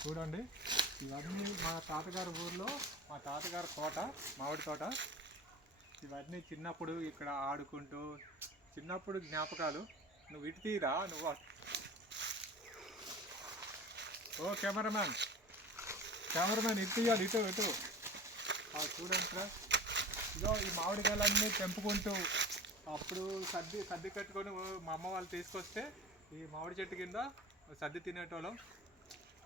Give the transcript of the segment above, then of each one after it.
చూడండి, ఇవన్నీ మా తాతగారి ఊర్లో, మా తాతగారి తోట, మామిడి తోట. ఇవన్నీ చిన్నప్పుడు ఇక్కడ ఆడుకుంటూ, చిన్నప్పుడు జ్ఞాపకాలు. నువ్వు ఇటు తీరా, నువ్వు ఓ కెమెరామ్యాన్ ఇటు తీయాలి, ఇటు. చూడండి సార్, ఇదో ఈ మామిడికాయలన్నీ తెంపుకుంటూ అప్పుడు సర్ది కట్టుకొని మా అమ్మ వాళ్ళు తీసుకొస్తే ఈ మామిడి చెట్టు కింద సర్ది తినేటోళ్ళం.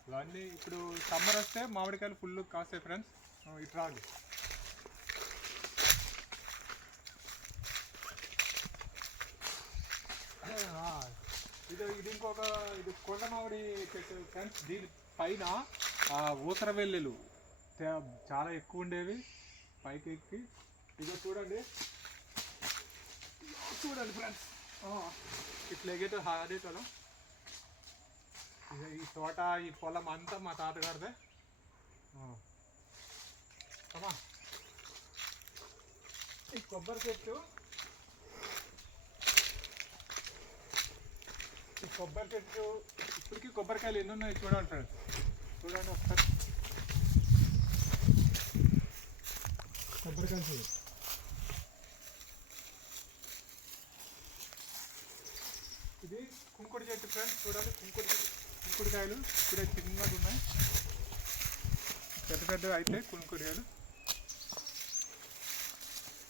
ఇవన్నీ ఇప్పుడు సమ్మర్ వస్తే మామిడికాయలు ఫుల్ కాస్తాయి ఫ్రెండ్స్. ఇటు రాండి. ఇది కొండ మామిడి చెట్టు ఫ్రెండ్స్. దీని పైన ఊసర వెల్లులు చాలా ఎక్కువ ఉండేవి, పైకి ఎక్కి. ఇదో చూడండి ఫ్రెండ్స్, ఇట్లా ఎగేట ఆడేటోళ్ళం. ఈ తోట, ఈ పొలం అంతా మా తాతగారిదే. ఈ కొబ్బరి చెట్టు, ఇప్పటికీ కొబ్బరికాయలు ఎన్ని ఉన్నాయి చూడండి ఫ్రెండ్స్. చూడండి ఒకసారి కొబ్బరికాయలు చూడండి. ఇది కుంకుడు చెట్టు ఫ్రెండ్స్. చూడండి కుంకుడుకాయలు ఇక్కడ చిన్నగా ఉన్నాయి, పెద్ద అయితే కుంకుడుకాయలు.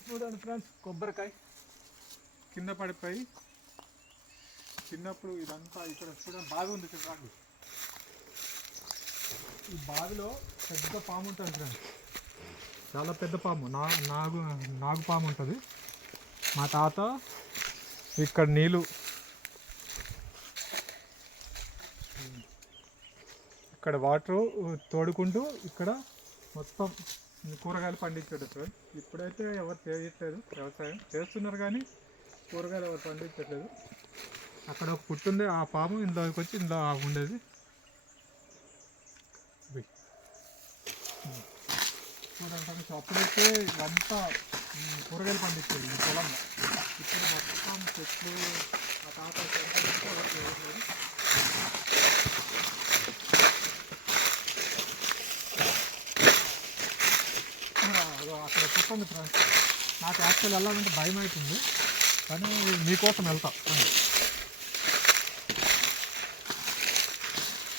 చూడండి ఫ్రెండ్స్, కొబ్బరికాయ కింద పడిపోయి చిన్నప్పుడు ఇదంతా ఇక్కడ చూడండి బావి ఉంది చూడండి. ఈ బావిలో పెద్ద పాము ఉంటుంది ఫ్రెండ్స్, చాలా పెద్ద పాము, నాగు పాము ఉంటుంది. మా తాత ఇక్కడ నీళ్ళు, ఇక్కడ వాటర్ తోడుకుంటూ ఇక్కడ మొత్తం కూరగాయలు పండించాడు ఫ్రెండ్స్. ఇప్పుడైతే ఎవరు చేయట్లేదు, వ్యవసాయం చేస్తున్నారు కానీ కూరగాయలు ఎవరు పండించట్లేదు. అక్కడ ఒక పుట్టు ఉంది, ఆ పాము ఇందులోకి వచ్చి ఇందులో ఉండేది. చూడండి, అప్పుడైతే ఇదంతా కూరగాయలు పండించేది ఈ పొలంలో. ఇప్పుడు మొత్తం చెట్లు, ఆ తాత ఎవరు చేయట్లేదు. అక్కడ పుట్టుంది ఫ్రెండ్స్. నాకు యాక్చువల్ వెళ్ళాలంటే భయం అవుతుంది, కానీ మీకోసం వెళ్తా.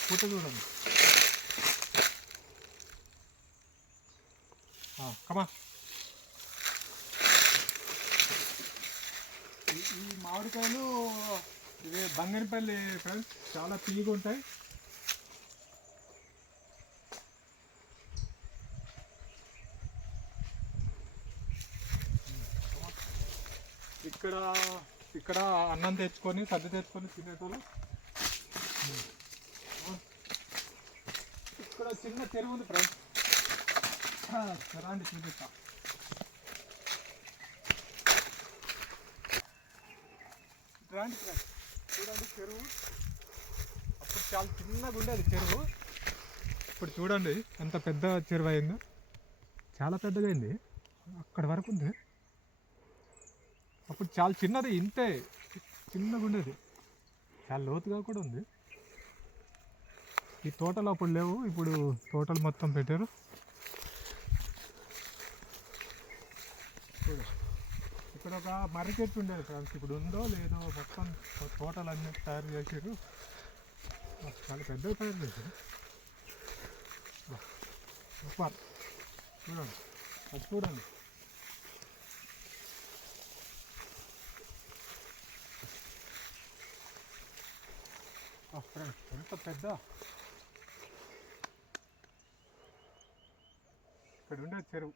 పుట్ట చూడండి, కమా. ఈ మామిడికాయలు ఇవి బంగనపల్లి ఫ్రెండ్స్, చాలా తీయగా ఉంటాయి. ఇక్కడ అన్నం తెచ్చుకొని, సర్ది తెచ్చుకొని తినేటోళ్ళు. ఇక్కడ చిన్న చెరువు ఉంది ఫ్రెండ్స్, రండి చూపిస్తా. రండి ఫ్రెండ్స్, చూడండి చెరువు. అప్పుడు చాలా చిన్నగా ఉండేది చెరువు, ఇప్పుడు చూడండి ఎంత పెద్ద చెరువు అయిందో. చాలా పెద్దగా అయింది, అక్కడి వరకు ఉంది. అప్పుడు చాలా చిన్నది, ఇంతే చిన్నగా ఉండేది, చాలా లోతుగా కూడా ఉంది. ఈ తోటలు అప్పుడు లేవు, ఇప్పుడు తోటలు మొత్తం పెట్టారు. ఇక్కడ ఒక మర్రి చెట్టు ఉండేది ఫ్రెండ్స్, ఇప్పుడు ఉందో లేదో. మొత్తం తోటలు అన్నీ తయారు చేసారు, చాలా పెద్దగా తయారు చేశారు. సూపర్, చూడండి అది చూడండి. ఫ్రెండ్స్ ఎంత పెద్ద, ఇక్కడ ఉండే చెరువు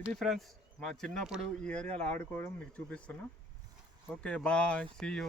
ఇది ఫ్రెండ్స్. మా చిన్నప్పుడు ఈ ఏరియాలో ఆడుకోవడం మీకు చూపిస్తున్నా. Okay bye, see you.